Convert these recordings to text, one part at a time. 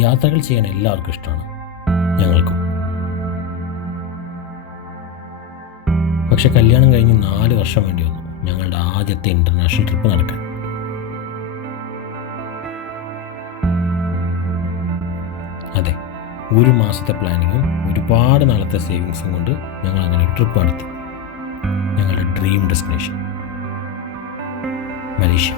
യാത്രകൾ ചെയ്യാൻ എല്ലാവർക്കും ഇഷ്ടമാണ്, ഞങ്ങൾക്കും. പക്ഷെ കല്യാണം കഴിഞ്ഞ് 4 വർഷം വേണ്ടി വന്നു ഞങ്ങളുടെ ആദ്യത്തെ ഇൻ്റർനാഷണൽ ട്രിപ്പ് നടക്കാൻ. അതെ, 1 മാസത്തെ പ്ലാനിങ്ങും ഒരുപാട് നാളത്തെ സേവിങ്സും കൊണ്ട് ഞങ്ങൾ അങ്ങനെ ഒരു ട്രിപ്പ് നടത്തി. ഞങ്ങളുടെ ഡ്രീം ഡെസ്റ്റിനേഷൻ മലേഷ്യ.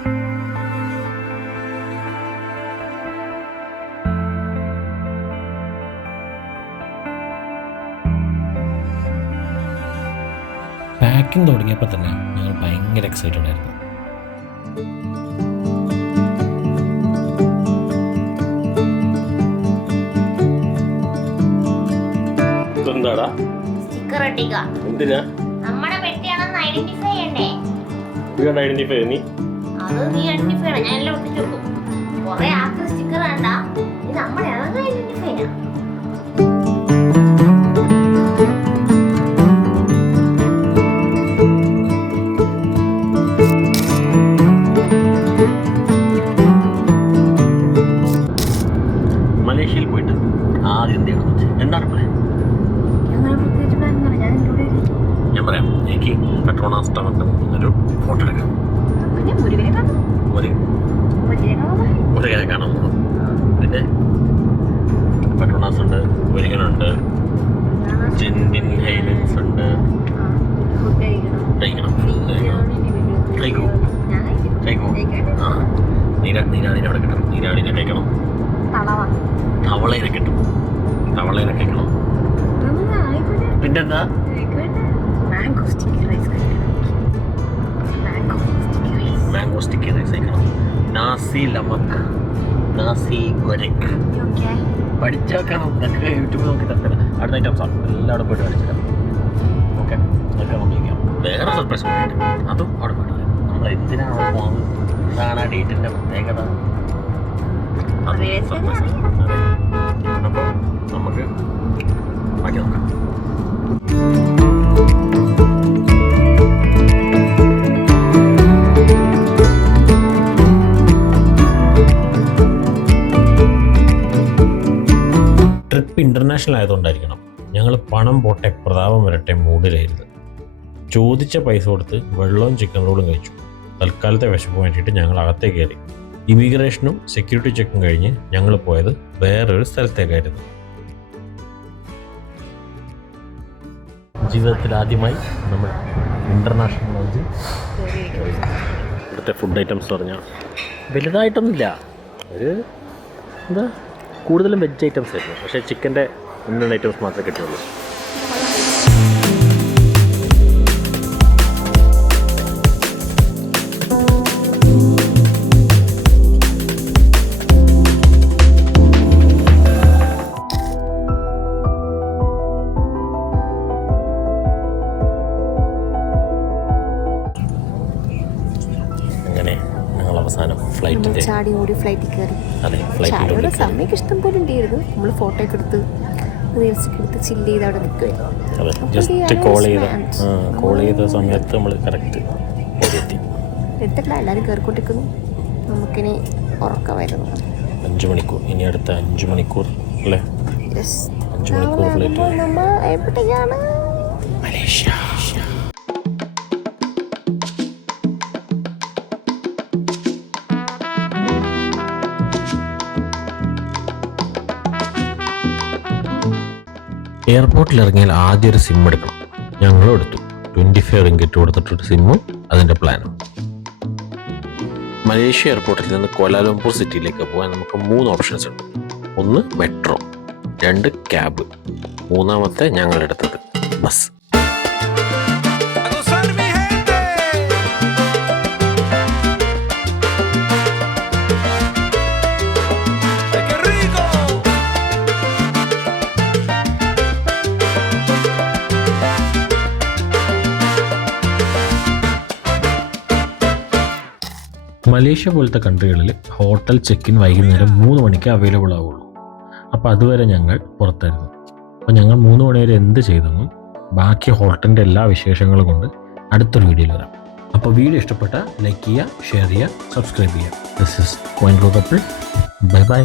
പാക്കിംഗ് തുടങ്ങിയപ്പോൾ തന്നെ ഞങ്ങൾ ഭയങ്കര എക്സൈറ്റഡ് ആയിരുന്നു. എന്താടാ എന്തിനാ നമ്മുടെ പെട്ടിയാണെന്ന് ഐഡന്റിഫൈ ചെയ്യണ്ടേ? ഐഡന്റിഫൈ നീ അത് നീ ഐഡന്റിഫൈ ചെയ്യണം. ഞാൻ എല്ലാം ഒട്ടിച്ചു കുറെ ആൾക്ക് സ്റ്റിക്കർ വേണ്ട, ഇത് നമ്മുടെ ഐഡന്റിഫൈ ചെയ്യാം. മലേഷ്യയിൽ പോയിട്ട് ആദ്യം എന്താണ് പ്ലാൻ? ഞാൻ പറയാം, എനിക്ക് പെട്രോണാസ് ടവറിന്റെ മുന്നൊരു ഫോട്ടോ എടുക്കാം. മുരുകനെ കാണാൻ പോകും. പിന്നെ പെട്രോണാസ് ഉണ്ട്, മുരുകനുണ്ട്, ജിൻഡിൻ ഹൈലൻഡ്സ് ഉണ്ട്. ആ നീരാളിനെ അവിടെ കിട്ടും. നീരാളിനെ കഴിക്കണം. തവളേനെ കിട്ടും. തവളേനെ കഴിക്കണം. പിന്നെന്താ മാംഗോ സ്റ്റിക്കി റൈസ് കഴിക്കണം. നാസി ലമക്, നാസി ഗൊരക് പഠിച്ചേക്കണം. ഇതൊക്കെ യൂട്യൂബിൽ നോക്കി തരത്തില്ല. അടുത്ത ഐറ്റംസാണ് എല്ലാവരും പോയിട്ട് പഠിച്ചില്ല. ഓക്കെ, അതൊക്കെ നോക്കിക്കാം. വേറെ സർപ്രൈസ് അതും അവിടെ പോയിട്ടില്ല. നമ്മൾ എന്തിനാണ് അവിടെ പോകുന്നത്? അതാണ് ആ ഡേറ്റിൻ്റെ പ്രത്യേകത. അത് സർപ്രൈസ്. അപ്പോൾ നമുക്ക് ബാക്കി നോക്കാം. ട്രിപ്പ് ഇൻ്റർനാഷണൽ ആയതുകൊണ്ടായിരിക്കണം ഞങ്ങൾ പണം പോട്ടെ പ്രതാപം വരട്ടെ മൂഡിലായിരുന്നു. ചോദിച്ച പൈസ കൊടുത്ത് വെള്ളവും ചിക്കൻ റോളും കഴിച്ചു. തൽക്കാലത്തെ വിശപ്പ് വേണ്ടിയിട്ട് ഞങ്ങൾ അകത്തേക്ക് കയറി. ഇമിഗ്രേഷനും സെക്യൂരിറ്റി ചെക്കും കഴിഞ്ഞ് ഞങ്ങൾ പോയത് വേറൊരു സ്ഥലത്തേക്കായിരുന്നു. ജീവിതത്തിൽ ആദ്യമായി നമ്മൾ ഇൻ്റർനാഷണൽ ലോഞ്ച്. ഇവിടുത്തെ ഫുഡ് ഐറ്റംസ് പറഞ്ഞാൽ വലുതായിട്ടൊന്നുമില്ല, ഒരു എന്താ കൂടുതലും വെജ് ഐറ്റംസ് ആയിരുന്നു. പക്ഷേ ചിക്കൻ്റെ ഇന്ത്യൻ ഐറ്റംസ് മാത്രമേ കിട്ടുള്ളൂ. അവസാനം ഫ്ലൈറ്റിൻ്റെ ചാടി ഓടി ഫ്ലൈറ്റിൽ കയറി. അതെ, ഫ്ലൈറ്റിൻ്റെ സമയമൊക്കെ ഇഷ്ടം പോലെ ഉണ്ടായിരുന്നു. നമ്മൾ ഫോട്ടോ ഒക്കെ എടുത്ത് റീൽസൊക്കെ എടുത്ത് ചില്ല് ചെയ്ത് അവിടെ നിൽക്കുമായിരുന്നു. അതെ, ജസ്റ്റ് കോൾ ചെയ്ത സമയത്ത് നമ്മൾ കറക്റ്റ് എത്തി. എടുത്തിട്ടില്ല, എല്ലാവരും കയറിക്കൊണ്ടിരിക്കുന്നു. നമുക്കിനി ഉറക്കമായിരുന്നു. 5 മണിക്കൂർ, ഇനി അടുത്ത 5 മണിക്കൂർ അല്ലേ? 5 മണിക്കൂർ ഫ്ലൈറ്റ്. നമ്മൾ എവിടെയാണ്? മലേഷ്യ. എയർപോർട്ടിൽ ഇറങ്ങിയാൽ ആദ്യം ഒരു സിം എടുക്കണം. ഞങ്ങളും എടുത്തു. 25 റിംഗിറ്റ് കൊടുത്തിട്ടൊരു സിമ്മും അതിൻ്റെ പ്ലാനും. മലേഷ്യ എയർപോർട്ടിൽ നിന്ന് കോലാലംപൂർ സിറ്റിയിലേക്ക് പോകാൻ നമുക്ക് 3 ഓപ്ഷൻസ് ഉണ്ട്. 1 മെട്രോ, 2 ക്യാബ്, 3-മത്തെ ഞങ്ങളെടുത്തത് ബസ്. മലേഷ്യ പോലത്തെ കൺട്രികളിൽ ഹോട്ടൽ ചെക്ക് ഇൻ വൈകുന്നേരം 3 മണിക്ക് അവൈലബിൾ ആവുള്ളൂ. അപ്പോൾ അതുവരെ ഞങ്ങൾ പുറത്തായിരുന്നു. അപ്പോൾ ഞങ്ങൾ 3 മണി വരെ എന്ത് ചെയ്തെന്നും ബാക്കി ഹോട്ടലിൻ്റെ എല്ലാ വിശേഷങ്ങളും കൊണ്ട് അടുത്തൊരു വീഡിയോയിൽ വരാം. അപ്പോൾ വീഡിയോ ഇഷ്ടപ്പെട്ടാൽ ലൈക്ക് ചെയ്യുക, ഷെയർ ചെയ്യുക, സബ്സ്ക്രൈബ് ചെയ്യുക. This is point couple. Bye bye.